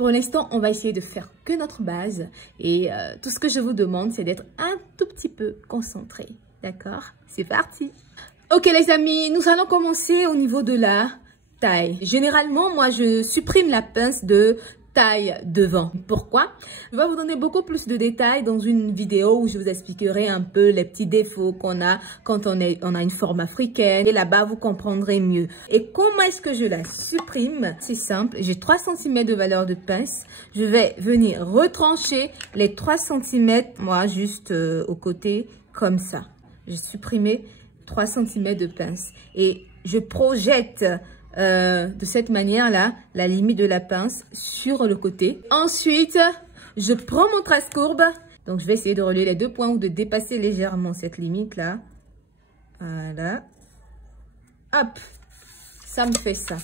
Pour l'instant, on va essayer de faire que notre base. Et tout ce que je vous demande, c'est d'être un tout petit peu concentré. D'accord? C'est parti! Ok les amis, nous allons commencer au niveau de la taille. Généralement, moi, je supprime la pince de taille devant. Pourquoi? Je vais vous donner beaucoup plus de détails dans une vidéo où je vous expliquerai un peu les petits défauts qu'on a quand on a une forme africaine. Et là-bas, vous comprendrez mieux. Et comment est-ce que je la supprime? C'est simple. J'ai 3 cm de valeur de pince. Je vais venir retrancher les 3 cm, moi, juste au côté, comme ça. Je supprimer 3 cm de pince. Et je projette de cette manière-là, la limite de la pince sur le côté. Ensuite, je prends mon trace courbe. Donc, je vais essayer de relier les 2 points ou de dépasser légèrement cette limite-là. Voilà. Hop. Ça me fait ça.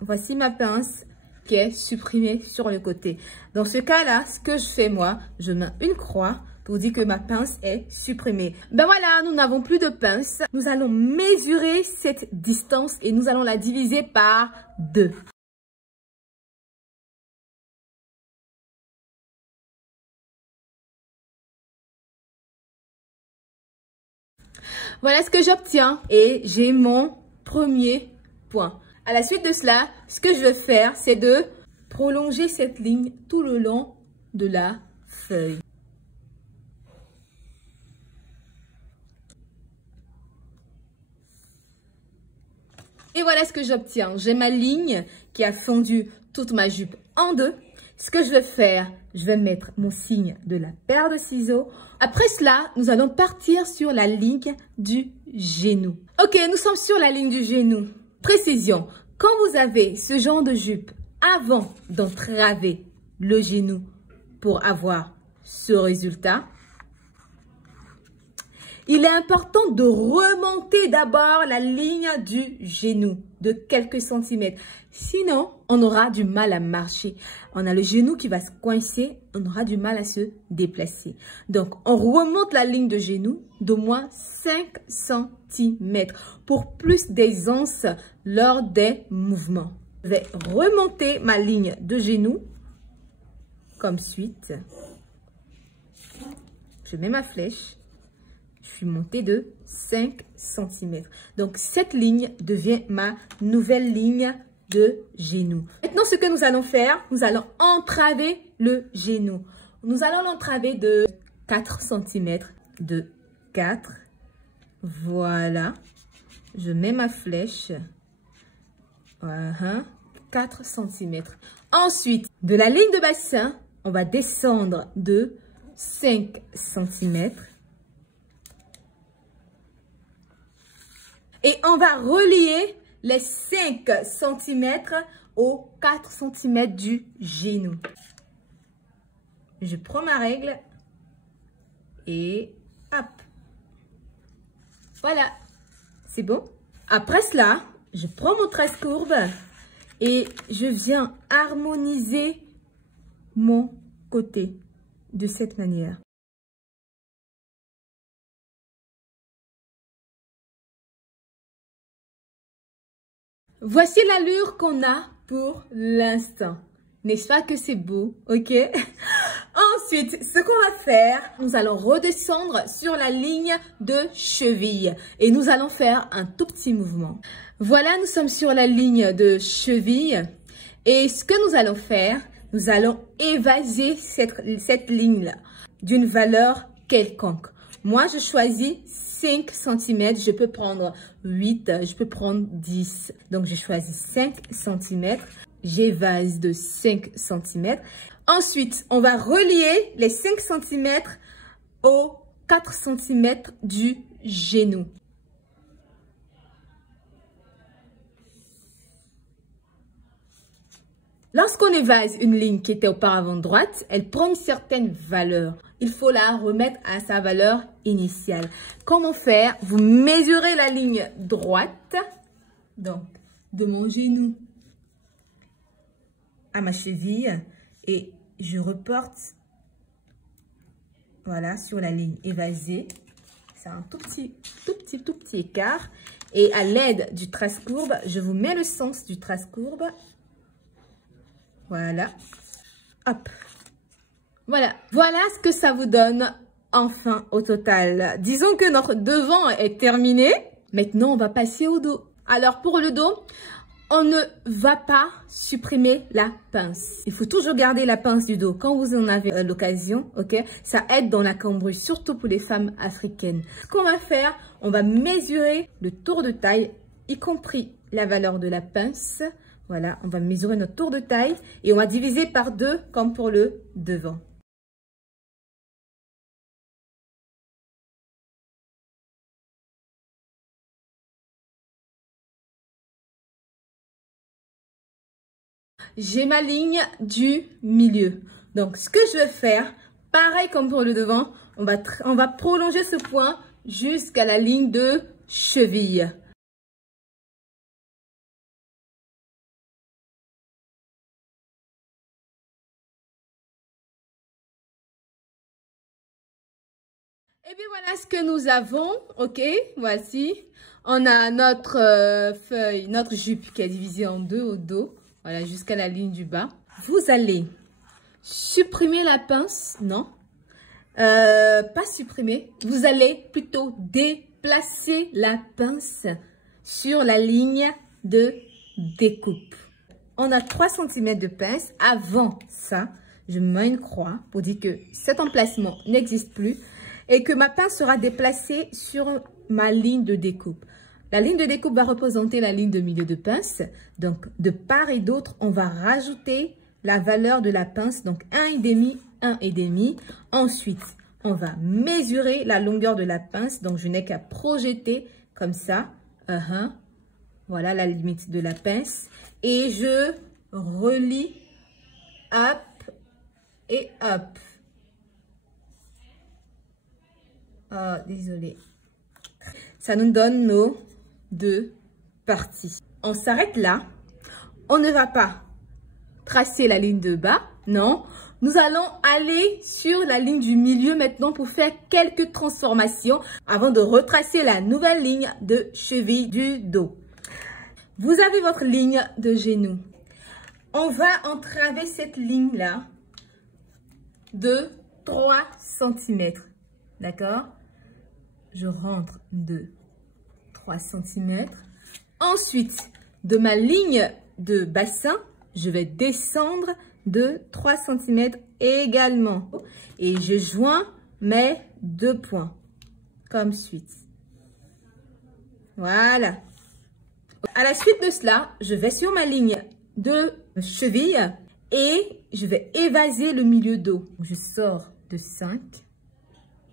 Voici ma pince qui est supprimée sur le côté. Dans ce cas-là, ce que je fais moi, je mets une croix pour dire que ma pince est supprimée. Ben voilà, nous n'avons plus de pince. Nous allons mesurer cette distance et nous allons la diviser par 2. Voilà ce que j'obtiens et j'ai mon premier point. À la suite de cela, ce que je vais faire, c'est de prolonger cette ligne tout le long de la feuille. Et voilà ce que j'obtiens. J'ai ma ligne qui a fendu toute ma jupe en 2. Ce que je vais faire, je vais mettre mon signe de la paire de ciseaux. Après cela, nous allons partir sur la ligne du genou. Ok, nous sommes sur la ligne du genou. Précision, quand vous avez ce genre de jupe, avant d'entraver le genou pour avoir ce résultat, il est important de remonter d'abord la ligne du genou de quelques centimètres. Sinon, on aura du mal à marcher. On a le genou qui va se coincer, on aura du mal à se déplacer. Donc, on remonte la ligne de genou d'au moins 5 cm pour plus d'aisance lors des mouvements. Je vais remonter ma ligne de genou comme suite. Je mets ma flèche. Je suis montée de 5 cm. Donc, cette ligne devient ma nouvelle ligne de genou. Maintenant, ce que nous allons faire, nous allons entraver le genou. Nous allons l'entraver de 4 cm. De 4. Voilà. Je mets ma flèche. Voilà. 4 cm. Ensuite, de la ligne de bassin, on va descendre de 5 cm. Et on va relier les 5 cm aux 4 cm du genou. Je prends ma règle et hop. Voilà, c'est bon. Après cela, je prends mon trace courbe et je viens harmoniser mon côté de cette manière. Voici l'allure qu'on a pour l'instant. N'est-ce pas que c'est beau? Ok. Ensuite, ce qu'on va faire, nous allons redescendre sur la ligne de cheville. Et nous allons faire un tout petit mouvement. Voilà, nous sommes sur la ligne de cheville. Et ce que nous allons faire, nous allons évaser cette ligne-là d'une valeur quelconque. Moi, je choisis 5 cm, je peux prendre 8, je peux prendre 10. Donc, je choisis 5 cm. J'évase de 5 cm. Ensuite, on va relier les 5 cm aux 4 cm du genou. Lorsqu'on évase une ligne qui était auparavant droite, elle prend une certaine valeur. Il faut la remettre à sa valeur initiale. Comment faire? Vous mesurez la ligne droite, donc de mon genou à ma cheville, et je reporte, voilà, sur la ligne évasée. C'est un tout petit écart. Et à l'aide du trace courbe, je vous mets le sens du trace courbe. Voilà. hop. Voilà, voilà ce que ça vous donne enfin au total. Disons que notre devant est terminé. Maintenant, on va passer au dos. Alors, pour le dos, on ne va pas supprimer la pince. Il faut toujours garder la pince du dos quand vous en avez l'occasion, ok? Ça aide dans la cambrousse, surtout pour les femmes africaines. Ce qu'on va faire, on va mesurer le tour de taille, y compris la valeur de la pince. Voilà, on va mesurer notre tour de taille et on va diviser par 2 comme pour le devant. J'ai ma ligne du milieu. Donc, ce que je vais faire, pareil comme pour le devant, on va prolonger ce point jusqu'à la ligne de cheville. Et bien voilà ce que nous avons, ok, voici. On a notre feuille, notre jupe qui est divisée en 2 au dos, voilà, jusqu'à la ligne du bas. Vous allez supprimer la pince, non, pas supprimer, vous allez plutôt déplacer la pince sur la ligne de découpe. On a 3 cm de pince. Avant ça, je mets une croix pour dire que cet emplacement n'existe plus et que ma pince sera déplacée sur ma ligne de découpe. La ligne de découpe va représenter la ligne de milieu de pince. Donc, de part et d'autre, on va rajouter la valeur de la pince. Donc, 1,5, 1,5. Ensuite, on va mesurer la longueur de la pince. Donc, je n'ai qu'à projeter comme ça. Voilà la limite de la pince. Et je relie hop et hop. Oh, désolé. Ça nous donne nos 2 parties. On s'arrête là. On ne va pas tracer la ligne de bas. Non. Nous allons aller sur la ligne du milieu maintenant pour faire quelques transformations avant de retracer la nouvelle ligne de cheville du dos. Vous avez votre ligne de genou. On va entraver cette ligne-là de 3 cm. D'accord? Je rentre de 3 cm. Ensuite, de ma ligne de bassin, je vais descendre de 3 cm également. Et je joins mes 2 points, comme suite. Voilà. À la suite de cela, je vais sur ma ligne de cheville et je vais évaser le milieu dos. Je sors de 5.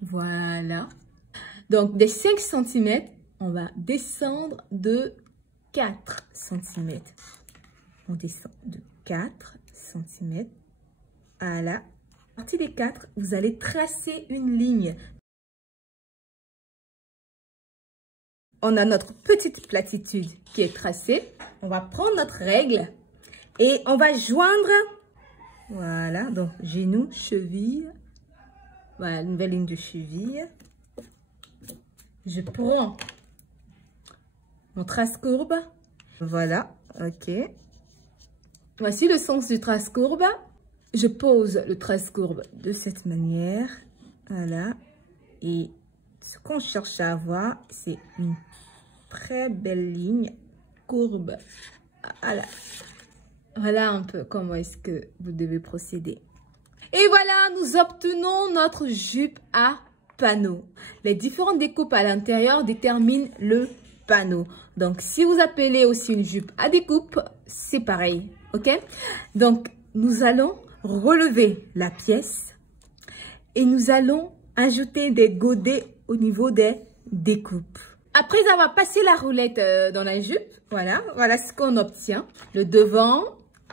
Voilà. Donc, des 5 cm, on va descendre de 4 cm. On descend de 4 cm. Voilà. À partir des 4, vous allez tracer une ligne. On a notre petite platitude qui est tracée. On va prendre notre règle et on va joindre. Voilà, donc genou, cheville. Voilà, nouvelle ligne de cheville. Je prends mon trace courbe. Voilà, ok. Voici le sens du trace courbe. Je pose le trace courbe de cette manière. Voilà. Et ce qu'on cherche à avoir, c'est une très belle ligne courbe. Voilà. Voilà un peu comment est-ce que vous devez procéder. Et voilà, nous obtenons notre jupe à panneau. Les différentes découpes à l'intérieur déterminent le panneau. Donc, si vous appelez aussi une jupe à découpe, c'est pareil. Ok? Donc, nous allons relever la pièce et nous allons ajouter des godets au niveau des découpes. Après avoir passé la roulette dans la jupe, voilà ce qu'on obtient. Le devant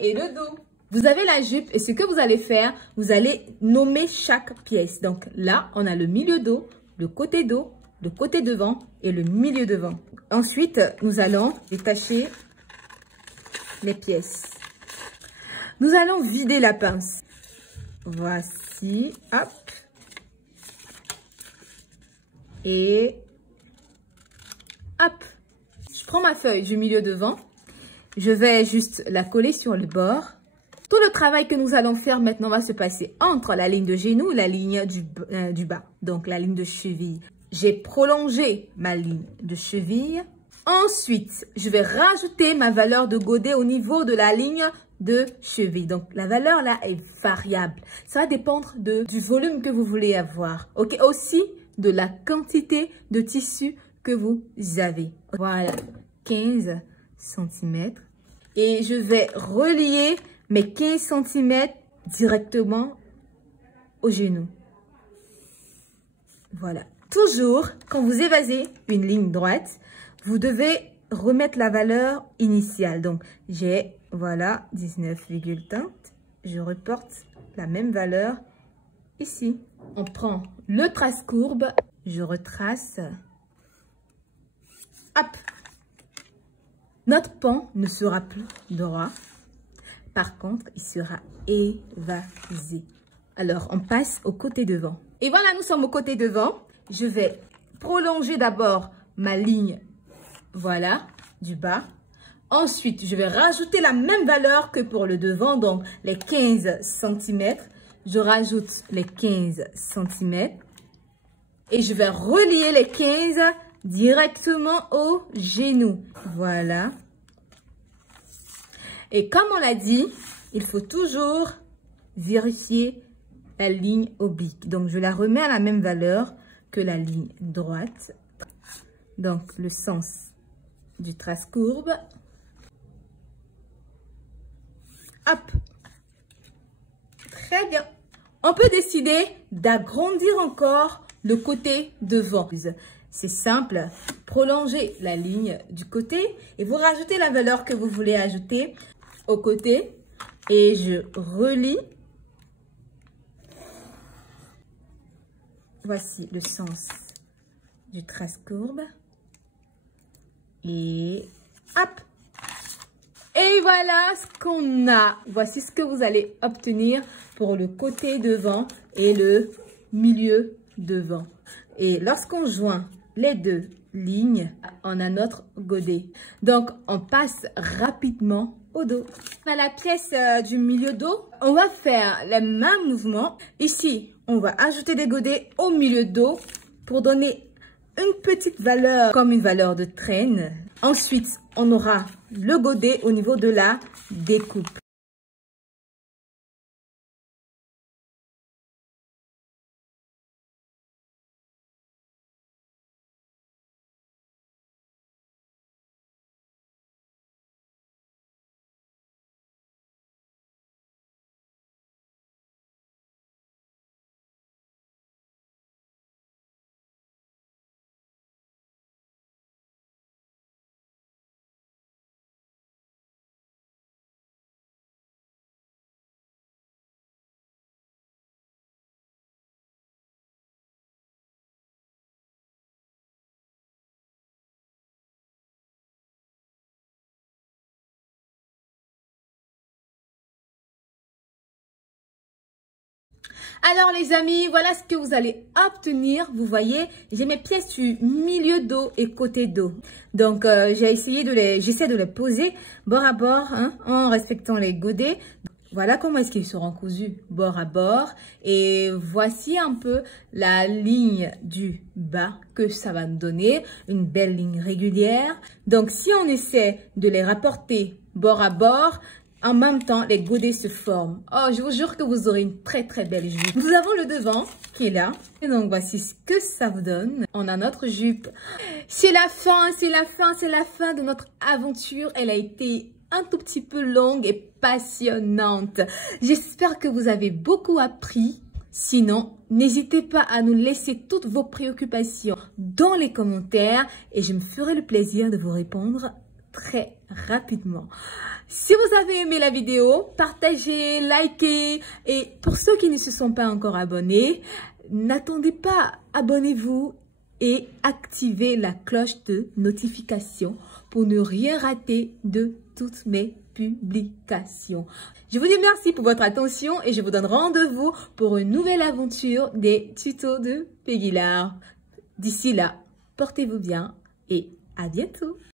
et le dos. Vous avez la jupe et ce que vous allez faire, vous allez nommer chaque pièce. Donc là, on a le milieu dos, le côté dos, le côté devant et le milieu devant. Ensuite, nous allons détacher les pièces. Nous allons vider la pince. Voici, hop. Et hop. Je prends ma feuille du milieu devant. Je vais juste la coller sur le bord. Tout le travail que nous allons faire maintenant va se passer entre la ligne de genou et la ligne du bas. Donc, la ligne de cheville. J'ai prolongé ma ligne de cheville. Ensuite, je vais rajouter ma valeur de godet au niveau de la ligne de cheville. Donc, la valeur là est variable. Ça va dépendre du volume que vous voulez avoir. Ok, aussi de la quantité de tissu que vous avez. Voilà, 15 cm. Et je vais relier mes 15 cm directement au genou. Voilà. Toujours, quand vous évasez une ligne droite, vous devez remettre la valeur initiale. Donc, j'ai, voilà, 19,30. Je reporte la même valeur ici. On prend le trace courbe. Je retrace. Hop. Notre pan ne sera plus droit. Par contre, il sera évasé. Alors, on passe au côté devant. Et voilà, nous sommes au côté devant. Je vais prolonger d'abord ma ligne, voilà, du bas. Ensuite, je vais rajouter la même valeur que pour le devant, donc les 15 cm. Je rajoute les 15 cm. Et je vais relier les 15 directement au genou. Voilà. Et comme on l'a dit, il faut toujours vérifier la ligne oblique. Donc, je la remets à la même valeur que la ligne droite. Donc, le sens du trace courbe. Hop. Très bien. On peut décider d'agrandir encore le côté devant. C'est simple. Prolongez la ligne du côté et vous rajoutez la valeur que vous voulez ajouter au côté. Et je relie. Voici le sens du trace courbe. Et hop. Et voilà ce qu'on a. Voici ce que vous allez obtenir pour le côté devant et le milieu devant. Et lorsqu'on joint les deux lignes, on a notre godet. Donc, on passe rapidement au dos. À la pièce du milieu dos, on va faire les mêmes mouvements. Ici, on va ajouter des godets au milieu dos pour donner une petite valeur comme une valeur de traîne. Ensuite, on aura le godet au niveau de la découpe. Alors les amis, voilà ce que vous allez obtenir. Vous voyez, j'ai mes pièces du milieu dos et côté dos. Donc j'essaie de les poser bord à bord, hein, en respectant les godets. Voilà comment est-ce qu'ils seront cousus bord à bord. Et voici un peu la ligne du bas que ça va nous donner. Une belle ligne régulière. Donc si on essaie de les rapporter bord à bord, en même temps, les godets se forment. Oh, je vous jure que vous aurez une très très belle jupe. Nous avons le devant qui est là. Et donc, voici ce que ça vous donne. On a notre jupe. C'est la fin, c'est la fin, c'est la fin de notre aventure. Elle a été un tout petit peu longue et passionnante. J'espère que vous avez beaucoup appris. Sinon, n'hésitez pas à nous laisser toutes vos préoccupations dans les commentaires. Et je me ferai le plaisir de vous répondre très rapidement. Si vous avez aimé la vidéo, partagez, likez. Et pour ceux qui ne se sont pas encore abonnés, n'attendez pas, abonnez-vous et activez la cloche de notification pour ne rien rater de toutes mes publications. Je vous dis merci pour votre attention et je vous donne rendez-vous pour une nouvelle aventure des tutos de Peggy Lar. D'ici là, portez-vous bien et à bientôt.